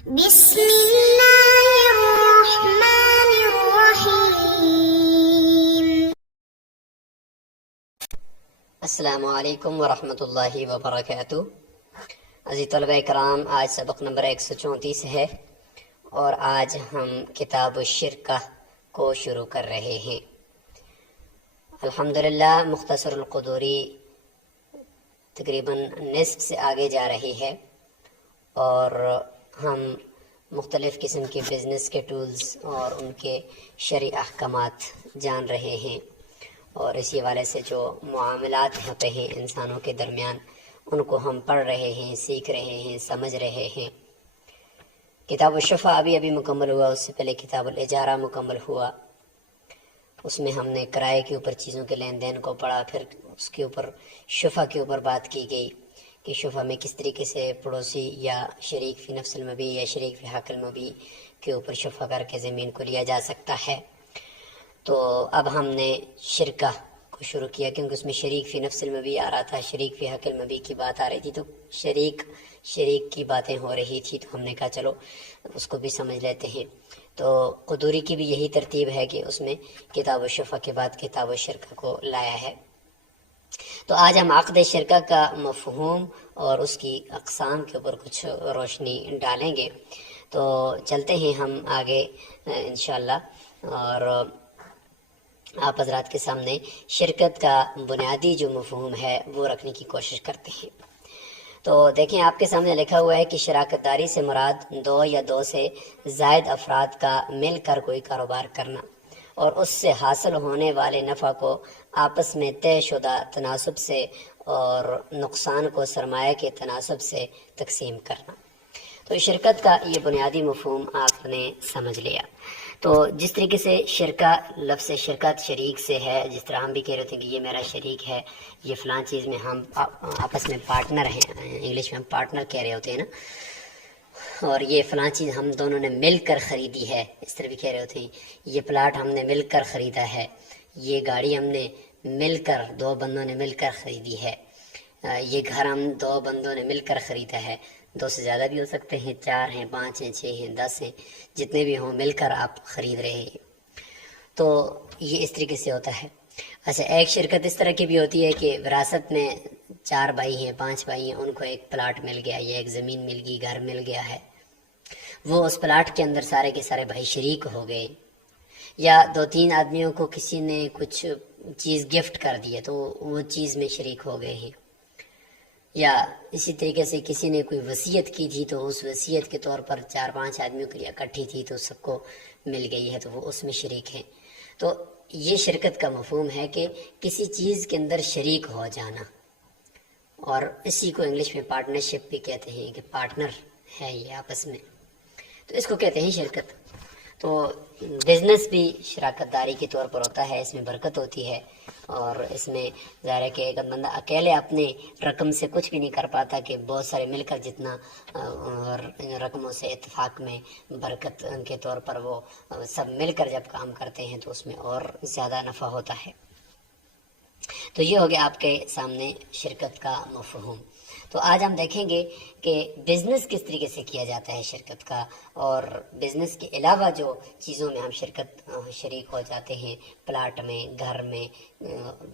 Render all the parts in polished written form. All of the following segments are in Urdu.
بسم اللہ الرحمن الرحیم۔ السلام علیکم ورحمۃ اللہ وبرکاتہ۔ عزیز طلبہ اکرام، آج سبق نمبر 134 ہے اور آج ہم کتاب الشرکہ کو شروع کر رہے ہیں۔ الحمدللہ مختصر القدوری تقریباً نصف سے آگے جا رہی ہے اور ہم مختلف قسم کے بزنس کے ٹولز اور ان کے شرعی احکامات جان رہے ہیں، اور اسی حوالے سے جو معاملات ہوتے ہیں انسانوں کے درمیان ان کو ہم پڑھ رہے ہیں، سیکھ رہے ہیں، سمجھ رہے ہیں۔ کتاب الشفع ابھی مکمل ہوا، اس سے پہلے کتاب الاجارہ مکمل ہوا۔ اس میں ہم نے کرائے کے اوپر چیزوں کے لین دین کو پڑھا، پھر اس کے اوپر شفع کے اوپر بات کی گئی کہ شفع میں کس طریقے سے پڑوسی یا شریک فی نفس المبی یا شریک فی حق المبی کے اوپر شفع کر کے زمین کو لیا جا سکتا ہے۔ تو اب ہم نے شرکہ کو شروع کیا کیونکہ اس میں شریک فی نفس المبی آ رہا تھا، شریک فی حق المبی کی بات آ رہی تھی، تو شریک کی باتیں ہو رہی تھی، تو ہم نے کہا چلو اس کو بھی سمجھ لیتے ہیں۔ تو قدوری کی بھی یہی ترتیب ہے کہ اس میں کتاب الشفع کے بعد کتاب الشرکہ کو لایا ہے۔ تو آج ہم عقد شرکہ کا مفہوم اور اس کی اقسام کے اوپر کچھ روشنی ڈالیں گے۔ تو چلتے ہیں ہم آگے انشاءاللہ، اور آپ حضرات کے سامنے شرکت کا بنیادی جو مفہوم ہے وہ رکھنے کی کوشش کرتے ہیں۔ تو دیکھیں، آپ کے سامنے لکھا ہوا ہے کہ شراکت داری سے مراد دو یا دو سے زائد افراد کا مل کر کوئی کاروبار کرنا اور اس سے حاصل ہونے والے نفع کو آپس میں طے شدہ تناسب سے اور نقصان کو سرمایہ کے تناسب سے تقسیم کرنا۔ تو شرکت کا یہ بنیادی مفہوم آپ نے سمجھ لیا۔ تو جس طریقے سے شرکہ، لفظ شرکت شریک سے ہے، جس طرح ہم بھی کہہ رہے تھے کہ یہ میرا شریک ہے، یہ فلاں چیز میں ہم آپس میں پارٹنر ہیں، انگلش میں ہم پارٹنر کہہ رہے ہوتے ہیں نا، اور یہ فلاں چیز ہم دونوں نے مل کر خریدی ہے، اس طرح بھی کہہ رہے ہوتے ہیں، یہ پلاٹ ہم نے مل کر خریدا ہے، یہ گاڑی ہم نے مل کر، دو بندوں نے مل کر خریدی ہے، یہ گھر ہم دو بندوں نے مل کر خریدا ہے۔ دو سے زیادہ بھی ہو سکتے ہیں، 4 ہیں، 5 ہیں، 6 ہیں، 10 ہیں، جتنے بھی ہوں مل کر آپ خرید رہے ہیں۔ تو یہ اس طریقے سے ہوتا ہے۔ اچھا، ایک شرکت اس طرح کی بھی ہوتی ہے کہ وراثت میں 4 بھائی ہیں، 5 بھائی ہیں، ان کو ایک پلاٹ مل گیا یا ایک زمین مل گئی، گھر مل گیا ہے، وہ اس پلاٹ کے اندر سارے کے سارے بھائی شریک ہو گئے، یا 2-3 آدمیوں کو کسی نے کچھ چیز گفٹ کر دی ہے تو وہ چیز میں شریک ہو گئے ہیں، یا اسی طریقے سے کسی نے کوئی وصیت کی تھی تو اس وصیت کے طور پر 4-5 آدمیوں کے لیے اکٹھی تھی تو سب کو مل گئی ہے تو وہ اس میں شریک ہیں۔ تو یہ شرکت کا مفہوم ہے کہ کسی چیز کے اندر شریک ہو جانا، اور اسی کو انگلش میں پارٹنرشپ بھی کہتے ہیں کہ پارٹنر ہے یہ آپس میں، تو اس کو کہتے ہیں شرکت۔ تو بزنس بھی شراکت داری کے طور پر ہوتا ہے، اس میں برکت ہوتی ہے، اور اس میں ظاہر ہے کہ ایک بندہ اکیلے اپنے رقم سے کچھ بھی نہیں کر پاتا کہ بہت سارے مل کر جتنا اور رقموں سے اتفاق میں برکت کے طور پر وہ سب مل کر جب کام کرتے ہیں تو اس میں اور زیادہ نفع ہوتا ہے۔ تو یہ ہو گیا آپ کے سامنے شرکت کا مفہوم۔ تو آج ہم دیکھیں گے کہ بزنس کس طریقے سے کیا جاتا ہے شرکت کا، اور بزنس کے علاوہ جو چیزوں میں ہم شریک ہو جاتے ہیں، پلاٹ میں، گھر میں،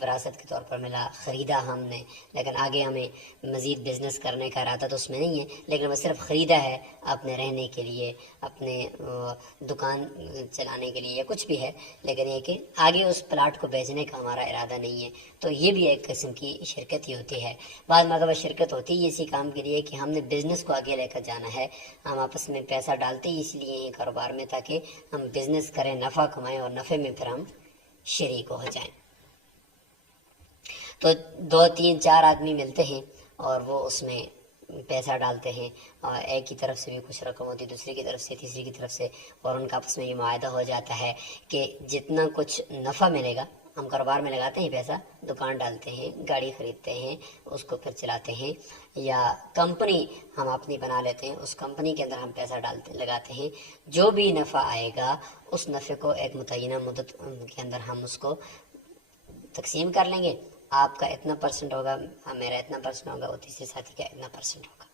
وراثت کے طور پر ملا، خریدا ہم نے، لیکن آگے ہمیں مزید بزنس کرنے کا ارادہ تو اس میں نہیں ہے، لیکن وہ صرف خریدا ہے اپنے رہنے کے لیے، اپنے دکان چلانے کے لیے یا کچھ بھی ہے، لیکن یہ کہ آگے اس پلاٹ کو بیچنے کا ہمارا ارادہ نہیں ہے، تو یہ بھی ایک قسم کی شرکت ہی ہوتی ہے۔ بعض مرتبہ شرکت ہوتی ہے اسی کام کے لیے کہ ہم نے بزنس کو آگے لے کر جانا ہے، ہم آپس میں پیسہ ڈالتے ہی اس لیے ہیں کاروبار میں تاکہ ہم بزنس کریں، نفع کمائیں، اور نفع میں پھر ہم شریک ہو جائیں۔ تو 2-3-4 آدمی ملتے ہیں اور وہ اس میں پیسہ ڈالتے ہیں، اور ایک کی طرف سے بھی کچھ رقم ہوتی ہے، دوسری کی طرف سے، تیسری کی طرف سے، اور ان کا آپس میں یہ معاہدہ ہو جاتا ہے کہ جتنا کچھ نفع ملے گا، ہم کاروبار میں لگاتے ہیں پیسہ، دکان ڈالتے ہیں، گاڑی خریدتے ہیں، اس کو پھر چلاتے ہیں، یا کمپنی ہم اپنی بنا لیتے ہیں، اس کمپنی کے اندر ہم پیسہ لگاتے ہیں، جو بھی نفع آئے گا اس نفع کو ایک متعینہ مدت کے اندر ہم اس کو تقسیم کر لیں گے، آپ کا اتنا پرسنٹ ہوگا، میرا اتنا پرسنٹ ہوگا، وہ تیسرے ساتھی کا اتنا پرسنٹ ہوگا۔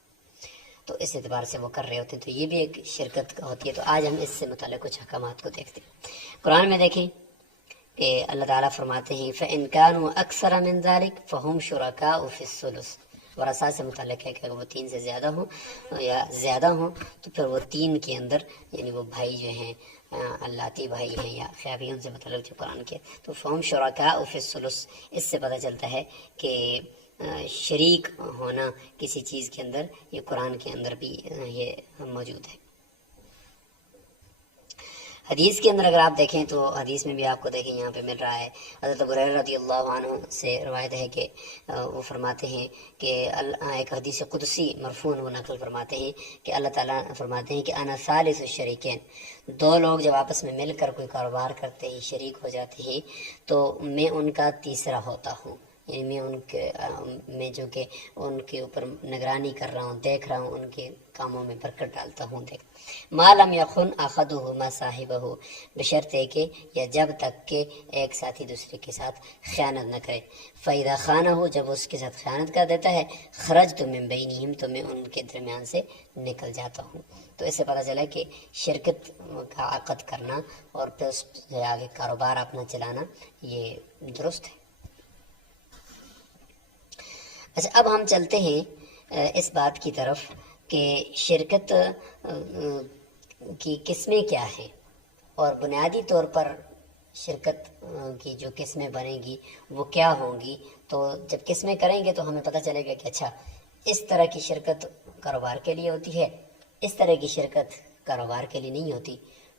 تو اس اعتبار سے وہ کر رہے ہوتے ہیں، تو یہ بھی ایک شرکت ہوتی ہے۔ تو آج ہم اس سے متعلق کچھ احکامات کو دیکھتے ہیں۔ قرآن میں دیکھیں کہ اللہ تعالیٰ فرماتے ہیں فَإِن كَانُوا أَكْثَرَ مِن ذَلِكَ فَهُمْ شُرَكَاءُ فِي الثُّلُثِ، ورثہ سے متعلق ہے کہ اگر وہ 3 سے زیادہ ہوں یا زیادہ ہوں تو پھر وہ 3 کے اندر، یعنی وہ بھائی جو ہیں اللاتی بھائی ہیں یا خیابیوں سے متعلق جو قرآن کے، تو فَهُمْ شُرَكَاءُ فِي الثُّلُثِ، اس سے پتہ چلتا ہے کہ شریک ہونا کسی چیز کے اندر یہ قرآن کے اندر بھی یہ موجود ہے۔ حدیث کے اندر اگر آپ دیکھیں تو حدیث میں بھی آپ کو دیکھیں یہاں پہ مل رہا ہے، حضرت ابو ہریرہ رضی اللہ عنہ سے روایت ہے کہ وہ فرماتے ہیں کہ ایک حدیث قدسی مرفوع وہ نقل فرماتے ہیں کہ اللہ تعالیٰ فرماتے ہیں کہ انا ثالث الشریکین، 2 لوگ جب آپس میں مل کر کوئی کاروبار کرتے ہیں، شریک ہو جاتے ہیں، تو میں ان کا تیسرا ہوتا ہوں، یعنی میں جو کہ ان کے اوپر نگرانی کر رہا ہوں، دیکھ رہا ہوں، ان کے کاموں میں برکت ڈالتا ہوں۔ دیکھ ما لم یخن احدہما صاحبہ، بشرطے کہ یا جب تک کہ ایک ساتھی دوسرے کے ساتھ خیانت نہ کرے، فَإِذَا خَانَهُ، جب اس کے ساتھ خیانت کر دیتا ہے، خرجت من بینہم، تو میں ان کے درمیان سے نکل جاتا ہوں۔ تو اس سے پتہ چلا کہ شرکت کا عقد کرنا اور پھر اس سے آگے کاروبار اپنا چلانا یہ درست ہے۔ اچھا، اب ہم چلتے ہیں اس بات کی طرف کہ شرکت کی قسمیں کیا ہیں، اور بنیادی طور پر شرکت کی جو قسمیں بنیں گی وہ کیا ہوں گی۔ تو جب قسمیں کریں گے تو ہمیں پتہ چلے گا کہ اچھا اس طرح کی شرکت کاروبار کے لیے ہوتی ہے، اس طرح کی شرکت کاروبار کے لیے نہیں ہوتی،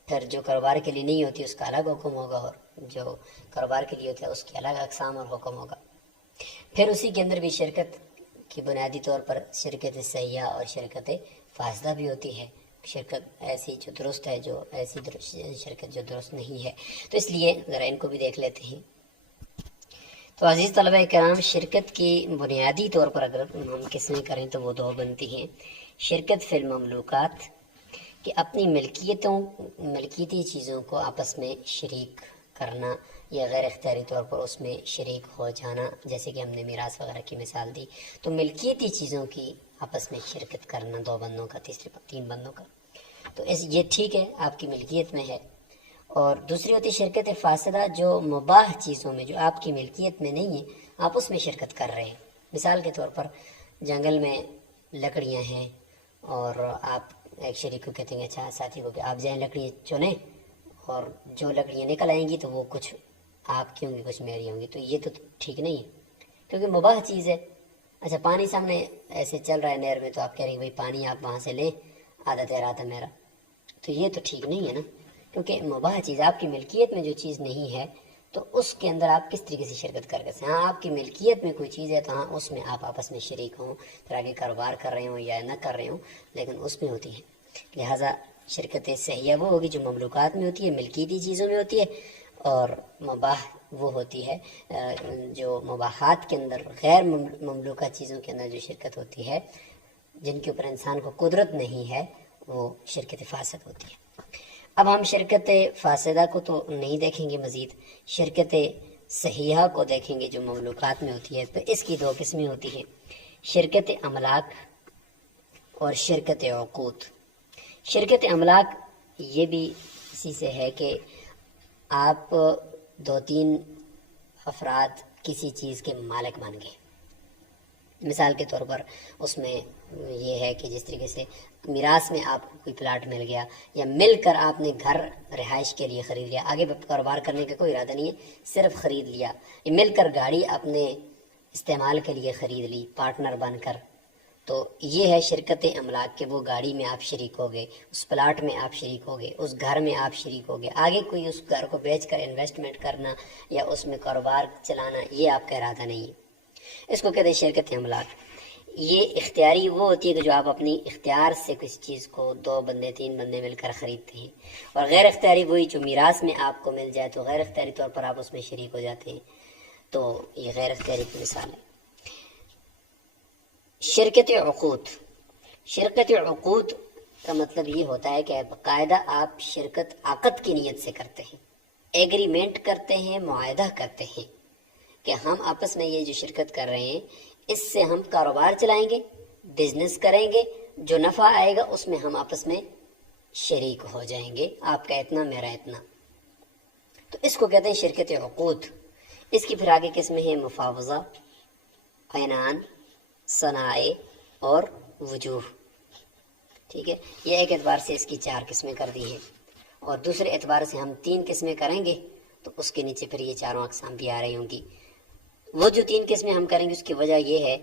پھر جو کاروبار کے لیے نہیں ہوتی اس کا الگ حکم ہوگا، اور جو کاروبار کے لیے ہوتا ہے اس کی الگ اقسام اور حکم ہوگا۔ پھر اسی کے اندر بھی شرکت کی بنیادی طور پر شرکت سیاح اور شرکت فاسدہ بھی ہوتی ہے، شرکت ایسی جو درست ہے، جو ایسی شرکت جو درست نہیں ہے۔ تو اس لیے ذرا ان کو بھی دیکھ لیتے ہیں۔ تو عزیز طلبہ کرام، شرکت کی بنیادی طور پر اگر ہم قسمیں کریں تو وہ 2 بنتی ہیں۔ شرکت فی المملوکات، کہ اپنی ملکیتی چیزوں کو آپس میں شریک کرنا یا غیر اختیاری طور پر اس میں شریک ہو جانا، جیسے کہ ہم نے میراث وغیرہ کی مثال دی۔ تو ملکیتی چیزوں کی آپس میں شرکت کرنا 2 بندوں کا، 3 بندوں کا، تو یہ ٹھیک ہے، آپ کی ملکیت میں ہے۔ اور دوسری ہوتی شرکت فاسدہ، جو مباح چیزوں میں جو آپ کی ملکیت میں نہیں ہے آپ اس میں شرکت کر رہے ہیں۔ مثال کے طور پر جنگل میں لکڑیاں ہیں اور آپ ایک شریک کو کہتے ہیں اچھا ساتھی کو کہ آپ جائیں لکڑیاں چنیں، اور جو لکڑیاں نکل آئیں گی تو وہ کچھ آپ کی ہوں گی، کچھ میری ہوں گی، تو یہ تو ٹھیک نہیں ہے کیونکہ مباح چیز ہے۔ اچھا پانی سامنے ایسے چل رہا ہے نہر میں، تو آپ کہہ رہے ہیں بھائی پانی آپ وہاں سے لیں، آدھا تیرا آدھا میرا، تو یہ تو ٹھیک نہیں ہے نا، کیونکہ مباح چیز آپ کی ملکیت میں جو چیز نہیں ہے تو اس کے اندر آپ کس طریقے سے شرکت کر سکتے ہیں۔ ہاں آپ کی ملکیت میں کوئی چیز ہے تو ہاں اس میں آپ آپس میں شریک ہوں، پھر آگے کاروبار کر رہے ہوں یا نہ کر رہے ہوں، لیکن اس میں ہوتی ہے۔ لہٰذا شرکت سیاح وہ ہوگی جو مملوکات میں ہوتی ہے، ملکیتی چیزوں میں ہوتی ہے، اور مباح وہ ہوتی ہے جو مباحات کے اندر غیر مملوکہ چیزوں کے اندر جو شرکت ہوتی ہے، جن کے اوپر انسان کو قدرت نہیں ہے، وہ شرکت فاسد ہوتی ہے۔ اب ہم شرکت فاسدہ کو تو نہیں دیکھیں گے، مزید شرکت صحیحہ کو دیکھیں گے جو مملوکات میں ہوتی ہے۔ تو اس کی 2 قسمیں ہوتی ہیں، شرکت املاک اور شرکت عقود۔ شرکت املاک یہ بھی اسی سے ہے کہ آپ 2-3 افراد کسی چیز کے مالک بن گئے۔ مثال کے طور پر اس میں یہ ہے کہ جس طریقے سے میراث میں آپ کو کوئی پلاٹ مل گیا، یا مل کر آپ نے گھر رہائش کے لیے خرید لیا، آگے کاروبار کرنے کا کوئی ارادہ نہیں ہے، صرف خرید لیا، یا مل کر گاڑی اپنے استعمال کے لیے خرید لی پارٹنر بن کر، تو یہ ہے شرکت املاک کہ وہ گاڑی میں آپ شریک ہو گئے، اس پلاٹ میں آپ شریک ہو گئے، اس گھر میں آپ شریک ہو گئے، آگے کوئی اس گھر کو بیچ کر انویسٹمنٹ کرنا یا اس میں کاروبار چلانا یہ آپ کا ارادہ نہیں ہے۔ اس کو کہتے ہیں شرکت املاک۔ یہ اختیاری وہ ہوتی ہے کہ جو آپ اپنی اختیار سے کسی چیز کو 2 بندے 3 بندے مل کر خریدتے ہیں، اور غیر اختیاری وہی جو میراث میں آپ کو مل جائے تو غیر اختیاری طور پر آپ اس میں شریک ہو جاتے ہیں، تو یہ غیر اختیاری کی مثال ہے۔ شرکت عقود۔ شرکت عقود کا مطلب یہ ہوتا ہے کہ باقاعدہ آپ شرکت عقد کی نیت سے کرتے ہیں، ایگریمنٹ کرتے ہیں، معاہدہ کرتے ہیں کہ ہم آپس میں یہ جو شرکت کر رہے ہیں اس سے ہم کاروبار چلائیں گے، بزنس کریں گے، جو نفع آئے گا اس میں ہم آپس میں شریک ہو جائیں گے، آپ کا اتنا میرا اتنا. تو اس کو کہتے ہیں شرکت عقود. اس کی پھر آگے قسمیں ہیں مفاوضہ، عنان، صنائع اور وجوہ. ٹھیک ہے، یہ ایک اعتبار سے اس کی 4 قسمیں کر دی ہیں، اور دوسرے اعتبار سے ہم 3 قسمیں کریں گے تو اس کے نیچے پھر یہ 4 اقسام بھی آ رہی ہوں گی. وہ جو 3 قسمیں ہم کریں گے اس کی وجہ یہ ہے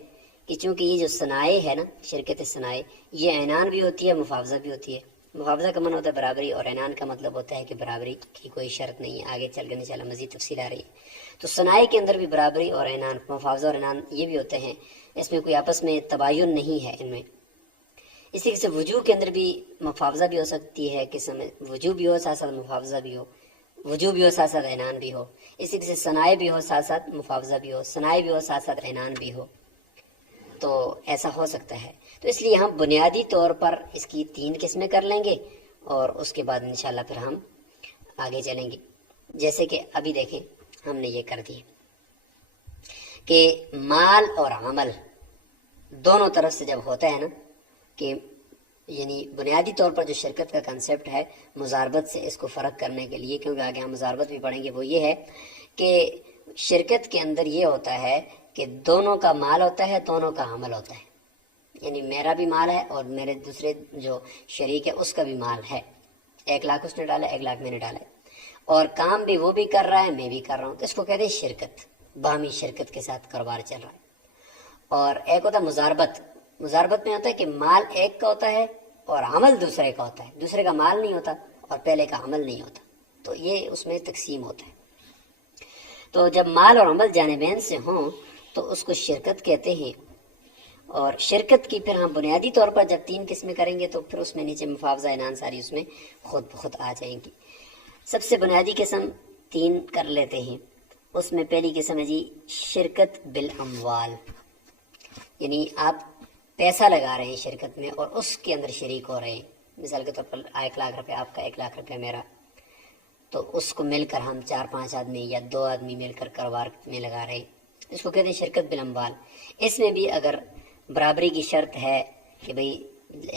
کہ چونکہ یہ جو صنائع ہے نا، شرکت صنائع، یہ عنان بھی ہوتی ہے، مفاوضہ بھی ہوتی ہے. مفاوضہ کا معنی ہوتا ہے برابری، اور عنان کا مطلب ہوتا ہے کہ برابری کی کوئی شرط نہیں ہے. آگے چل کر انشاءاللہ مزید تفصیل آ رہی ہے. تو صنائع کے اندر بھی برابری اور عنان، مفاوضہ اور عنان یہ بھی ہوتے ہیں، اس میں کوئی آپس میں تباین نہیں ہے ان میں. اسی طرح سے وجوہ کے اندر بھی مفاوضہ بھی ہو سکتی ہے، قسم وجوہ بھی ہو ساتھ ساتھ مفاوضہ بھی ہو، وجوہ بھی ہو ساتھ ساتھ عنان بھی ہو. اسی طرح سے صنائع بھی ہو ساتھ ساتھ مفاوضہ بھی ہو، صنائع بھی ہو ساتھ ساتھ عنان بھی ہو. تو ایسا ہو سکتا ہے. تو اس لیے ہم بنیادی طور پر اس کی 3 قسمیں کر لیں گے، اور اس کے بعد انشاءاللہ پھر ہم آگے چلیں گے. جیسے کہ ابھی دیکھیں ہم نے یہ کر دی کہ مال اور عمل دونوں طرف سے جب ہوتا ہے نا، کہ یعنی بنیادی طور پر جو شرکت کا کنسیپٹ ہے مزاربت سے، اس کو فرق کرنے کے لیے، کیونکہ آگے ہم مزاربت بھی پڑھیں گے، وہ یہ ہے کہ شرکت کے اندر یہ ہوتا ہے کہ دونوں کا مال ہوتا ہے، دونوں کا عمل ہوتا ہے. یعنی میرا بھی مال ہے اور میرے دوسرے جو شریک ہے اس کا بھی مال ہے. 1 لاکھ اس نے ڈالا، 1 لاکھ میں نے ڈالا، اور کام بھی وہ بھی کر رہا ہے، میں بھی کر رہا ہوں. تو اس کو کہتے ہیں شرکت، باہمی شرکت کے ساتھ کاروبار چل رہا ہے. اور ایک ہوتا ہے مزاربت. مزاربت میں ہوتا ہے کہ مال ایک کا ہوتا ہے اور عمل دوسرے کا ہوتا ہے. دوسرے کا مال نہیں ہوتا اور پہلے کا عمل نہیں ہوتا. تو یہ اس میں تقسیم ہوتا ہے. تو جب مال اور عمل جانبین سے ہوں تو اس کو شرکت کہتے ہیں. اور شرکت کی پھر ہم بنیادی طور پر جب 3 قسمیں کریں گے تو پھر اس میں نیچے مفاوضہ، عنان ساری اس میں خود بخود آ جائیں گی. سب سے بنیادی قسم 3 کر لیتے ہیں. اس میں پہلی قسم ہے جی شرکت بالاموال. یعنی آپ پیسہ لگا رہے ہیں شرکت میں اور اس کے اندر شریک ہو رہے ہیں. مثال کے طور پر 1 لاکھ روپے آپ کا، 1 لاکھ روپے میرا، تو اس کو مل کر ہم 4-5 آدمی یا 2 آدمی مل کر کاروبار میں لگا رہے ہیں. اس کو کہتے ہیں شرکت بالاموال. اس میں بھی اگر برابری کی شرط ہے کہ بھئی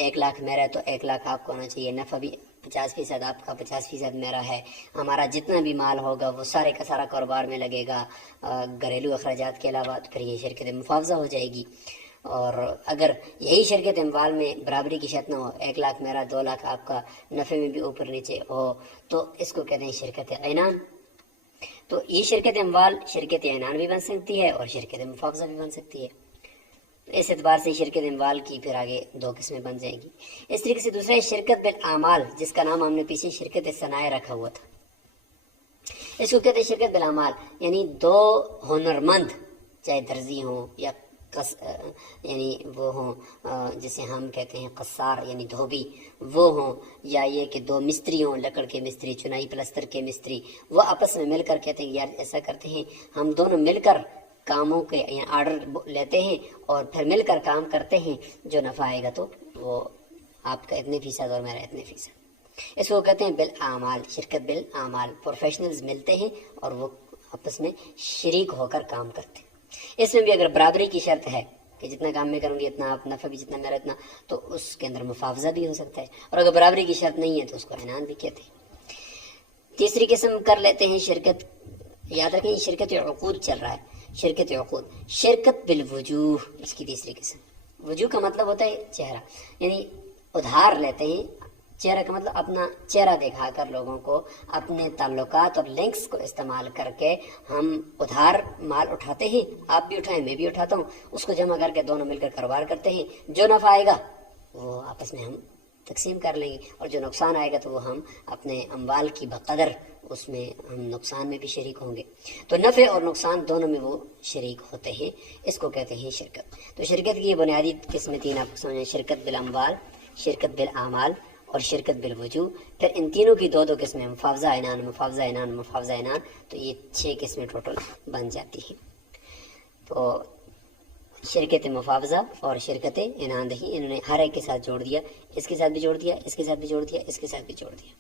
1 لاکھ میرا ہے تو 1 لاکھ آپ کو ہونا چاہیے، نفع بھی 50% آپ کا، 50% میرا ہے. ہمارا جتنا بھی مال ہوگا وہ سارے کا سارا کاروبار میں لگے گا گھریلو اخراجات کے علاوہ. پھر یہ شرکت مفاوضہ ہو جائے گی. اور اگر یہی شرکت اموال میں برابری کی شرط نہ ہو، 1 لاکھ میرا، 2 لاکھ آپ کا، نفع میں بھی اوپر نیچے ہو، تو اس کو کہتے ہیں شرکت عنان. تو یہ شرکت اموال شرکت عنان بھی بن سکتی ہے اور شرکت مفاوضہ بھی بن سکتی ہے. اس اعتبار سے شرکت اموال کی پھر آگے 2 قسمیں بن جائیں گی. اس طریقے سے دوسرا ہے شرکت بالاعمال، جس کا نام ہم نے پیچھے شرکت صنائع رکھا ہوا تھا. اس کو کہتے ہیں شرکت بالاعمال. یعنی 2 ہنرمند، چاہے درزی ہوں یا یعنی وہ ہوں جسے ہم کہتے ہیں قصار یعنی دھوبی، وہ ہوں، یا یہ کہ 2 مستری ہوں، لکڑ کے مستری، چنائی پلستر کے مستری، وہ آپس میں مل کر کہتے ہیں یار ایسا کرتے ہیں، ہم دونوں مل کر کاموں کے آرڈر لیتے ہیں اور پھر مل کر کام کرتے ہیں. جو نفع آئے گا تو وہ آپ کا اتنے فیصد اور میرا اتنے فیصد. اس کو کہتے ہیں بالاعمال، شرکت بالاعمال. پروفیشنلز ملتے ہیں اور وہ آپس میں شریک ہو کر کام کرتے ہیں. اس میں بھی اگر برابری کی شرط ہے کہ جتنا کام میں کروں گی اتنا آپ، نفع بھی جتنا میرا اتنا، تو اس کے اندر مفاوضہ بھی ہو سکتا ہے. اور اگر برابری کی شرط نہیں ہے تو اس کو عنان بھی کہتے ہیں. تیسری قسم کر لیتے ہیں شرکت، یاد رکھیں یہ شرکت عقود چل رہا ہے. شرکت عقود، شرکت بالوجوہ اس کی تیسری قسم. وجوہ کا مطلب ہوتا ہے چہرہ، یعنی ادھار لیتے ہیں. چہرہ کا مطلب اپنا چہرہ دکھا کر لوگوں کو اپنے تعلقات اور لنکس کو استعمال کر کے ہم ادھار مال اٹھاتے ہیں. آپ بھی اٹھائیں، میں بھی اٹھاتا ہوں، اس کو جمع کر کے دونوں مل کر کاروبار کرتے ہیں. جو نفع آئے گا وہ آپس میں ہم تقسیم کر لیں گے، اور جو نقصان آئے گا تو وہ ہم اپنے اموال کی بقدر اس میں ہم نقصان میں بھی شریک ہوں گے. تو نفع اور نقصان دونوں میں وہ شریک ہوتے ہیں. اس کو کہتے ہیں شرکت. تو شرکت کی یہ بنیادی قسمیں 3 آپ کو سمجھیں: شرکت بالاموال، شرکت بالاعمال اور شرکت بالوجوہ. پھر ان تینوں کی 2 قسمیں: مفاوضہ عنان، مفاوضہ عنان، مفاوضہ عنان. تو یہ 6 قسمیں ٹوٹل بن جاتی ہیں. تو شرکت مفاوضہ اور شرکت عنان دہی، انہوں نے ہر ایک کے ساتھ جوڑ دیا، اس کے ساتھ بھی جوڑ دیا، اس کے ساتھ بھی جوڑ دیا، اس کے ساتھ بھی جوڑ دیا.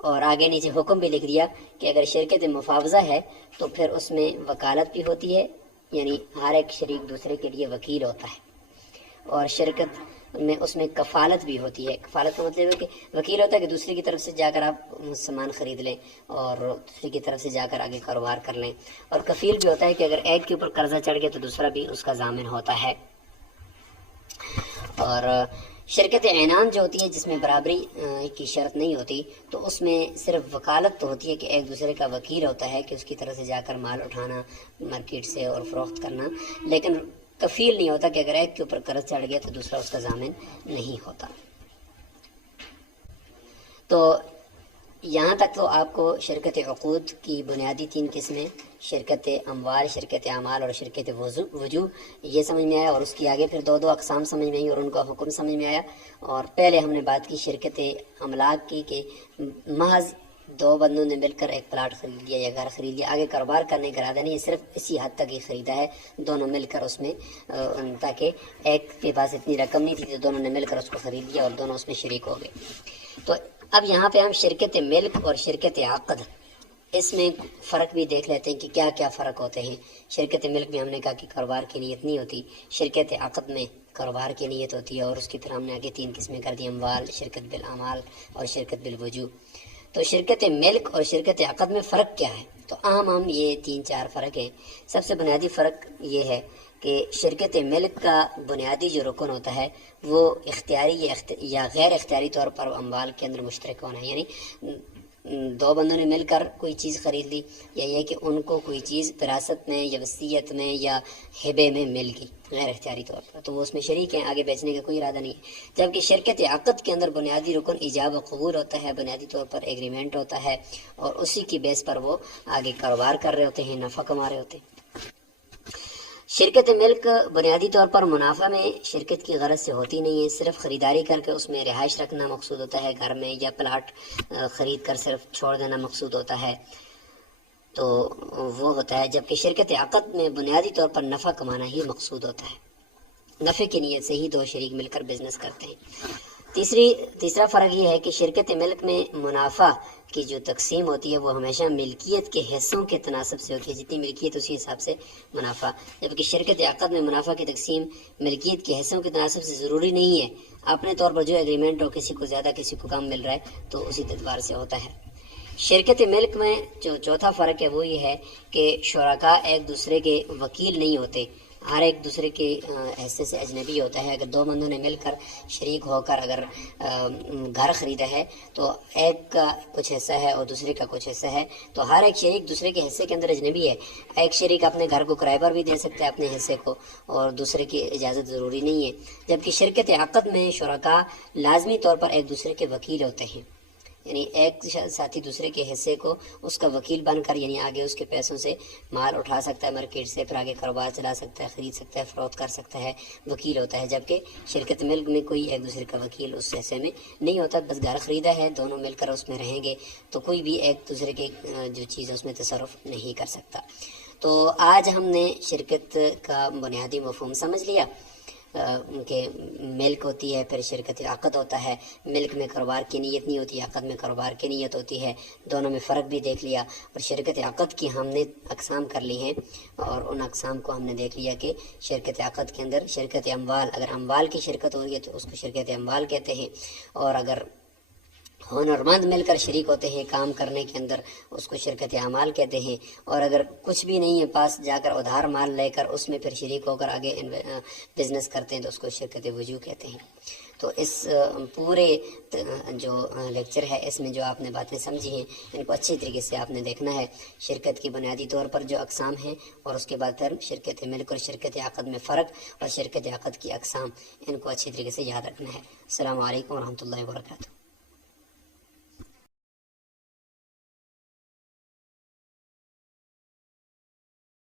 اور آگے نیچے حکم بھی لکھ دیا کہ اگر شرکت مفاوضہ ہے تو پھر اس میں وکالت بھی ہوتی ہے، یعنی ہر ایک شریک دوسرے کے لیے وکیل ہوتا ہے. اور شرکت اس میں کفالت بھی ہوتی ہے. کفالت کا مطلب ہے کہ وکیل ہوتا ہے کہ دوسرے کی طرف سے جا کر آپ سامان خرید لیں اور دوسرے کی طرف سے جا کر آگے کاروبار کر لیں. اور کفیل بھی ہوتا ہے کہ اگر ایک کے اوپر قرضہ چڑھ گیا تو دوسرا بھی اس کا ضامن ہوتا ہے. اور شرکت عنان جو ہوتی ہے جس میں برابری کی شرط نہیں ہوتی تو اس میں صرف وکالت تو ہوتی ہے کہ ایک دوسرے کا وکیل ہوتا ہے کہ اس کی طرف سے جا کر مال اٹھانا مارکیٹ سے اور فروخت کرنا، لیکن کفیل نہیں ہوتا کہ اگر ایک کے اوپر قرض چڑھ گیا تو دوسرا اس کا ضامن نہیں ہوتا. تو یہاں تک تو آپ کو شرکت عقود کی بنیادی 3 قسمیں، شرکت اموال، شرکت اعمال اور شرکت وجوہ، یہ سمجھ میں آیا. اور اس کی آگے پھر 2 اقسام سمجھ میں آئی اور ان کا حکم سمجھ میں آیا. اور پہلے ہم نے بات کی شرکت املاک کی کہ محض 2 بندوں نے مل کر ایک پلاٹ خرید لیا یا گھر خرید لیا، آگے کاروبار کرنے کا ارادہ نہیں، صرف اسی حد تک ہی خریدا ہے دونوں مل کر اس میں، تاکہ ایک کے پاس اتنی رقم نہیں تھی تو دونوں نے مل کر اس کو خرید لیا اور دونوں اس میں شریک ہو گئے. تو اب یہاں پہ ہم شرکت ملک اور شرکت عقد، اس میں فرق بھی دیکھ لیتے ہیں کہ کیا کیا فرق ہوتے ہیں. شرکت ملک میں ہم نے کہا کہ کاروبار کی نیت نہیں ہوتی، شرکت عقد میں کاروبار کی نیت ہوتی ہے. اور اس کی پھر ہم نے آگے 3 قسمیں کر دی، اموال، شرکت بالاعمال اور شرکت بالوجوہ. تو شرکت ملک اور شرکت عقد میں فرق کیا ہے؟ تو عام یہ 3-4 فرق ہیں. سب سے بنیادی فرق یہ ہے کہ شرکت ملک کا بنیادی جو رکن ہوتا ہے وہ اختیاری یا غیر اختیاری طور پر اموال کے اندر مشترک ہونا ہے. یعنی 2 بندوں نے مل کر کوئی چیز خرید لی، یا یہ کہ ان کو کوئی چیز وراثت میں یا وصیت میں یا ہبے میں مل گئی غیر اختیاری طور پر، تو وہ اس میں شریک ہیں، آگے بیچنے کا کوئی ارادہ نہیں ہے. جبکہ شرکت عقد کے اندر بنیادی رکن ایجاب و قبول ہوتا ہے، بنیادی طور پر ایگریمنٹ ہوتا ہے اور اسی کی بیس پر وہ آگے کاروبار کر رہے ہوتے ہیں، نفع کما رہے ہوتے ہیں. شرکت ملک بنیادی طور پر منافع میں شرکت کی غرض سے ہوتی نہیں ہے، صرف خریداری کر کے اس میں رہائش رکھنا مقصود ہوتا ہے گھر میں، یا پلاٹ خرید کر صرف چھوڑ دینا مقصود ہوتا ہے، تو وہ ہوتا ہے. جبکہ شرکت عقد میں بنیادی طور پر نفع کمانا ہی مقصود ہوتا ہے، نفع کی نیت سے ہی 2 شریک مل کر بزنس کرتے ہیں. تیسرا فرق یہ ہے کہ شرکت ملک میں منافع کی جو تقسیم ہوتی ہے وہ ہمیشہ ملکیت کے حصوں کے تناسب سے ہوتی ہے، جتنی ملکیت اسی حساب سے منافع. جبکہ شرکت عقد میں منافع کی تقسیم ملکیت کے حصوں کے تناسب سے ضروری نہیں ہے، اپنے طور پر جو ایگریمنٹ ہو، کسی کو زیادہ کسی کو کم مل رہا ہے تو اسی اعتبار سے ہوتا ہے. شرکت ملک میں جو چوتھا فرق ہے وہ یہ ہے کہ شرکاء ایک دوسرے کے وکیل نہیں ہوتے، ہر ایک دوسرے کے حصے سے اجنبی ہوتا ہے. اگر 2 بندوں نے مل کر شریک ہو کر اگر گھر خریدا ہے تو ایک کا کچھ حصہ ہے اور دوسرے کا کچھ حصہ ہے، تو ہر ایک شریک دوسرے کے حصے کے اندر اجنبی ہے. ایک شریک اپنے گھر کو کرائے پر بھی دے سکتا ہے اپنے حصے کو، اور دوسرے کی اجازت ضروری نہیں ہے. جبکہ شرکت عقد میں شرکاء لازمی طور پر ایک دوسرے کے وکیل ہوتے ہیں، یعنی ایک ساتھی دوسرے کے حصے کو اس کا وکیل بن کر، یعنی آگے اس کے پیسوں سے مال اٹھا سکتا ہے مارکیٹ سے، پھر آگے کاروبار چلا سکتا ہے، خرید سکتا ہے، فروخت کر سکتا ہے، وکیل ہوتا ہے. جبکہ شرکت ملک میں کوئی ایک دوسرے کا وکیل اس حصے میں نہیں ہوتا، بس گھر خریدا ہے، دونوں مل کر اس میں رہیں گے تو کوئی بھی ایک دوسرے کی جو چیز ہے اس میں تصرف نہیں کر سکتا. تو آج ہم نے شرکت کا بنیادی مفہوم سمجھ لیا کہ ملک ہوتی ہے، پھر شرکت عقد ہوتا ہے. ملک میں کاروبار کی نیت نہیں ہوتی، عقد میں کاروبار کی نیت ہوتی ہے، دونوں میں فرق بھی دیکھ لیا. اور شرکت عقد کی ہم نے اقسام کر لی ہیں، اور ان اقسام کو ہم نے دیکھ لیا کہ شرکت عقد کے اندر شرکت اموال، اگر اموال کی شرکت ہو رہی ہے تو اس کو شرکت اموال کہتے ہیں، اور اگر ہنرمند مل کر شریک ہوتے ہیں کام کرنے کے اندر اس کو شرکت اعمال کہتے ہیں. اور اگر کچھ بھی نہیں ہے پاس، جا کر ادھار مال لے کر اس میں پھر شریک ہو کر آگے بزنس کرتے ہیں تو اس کو شرکت وجوہ کہتے ہیں. تو اس پورے جو لیکچر ہے اس میں جو آپ نے باتیں سمجھی ہیں ان کو اچھی طریقے سے آپ نے دیکھنا ہے. شرکت کی بنیادی طور پر جو اقسام ہیں، اور اس کے بعد پھر شرکت ملک اور شرکت عقد میں فرق اور شرکت عقد کی اقسام، ان کو اچھی طریقے سے یاد رکھنا ہے. السلام علیکم ورحمۃ اللہ وبرکاتہ.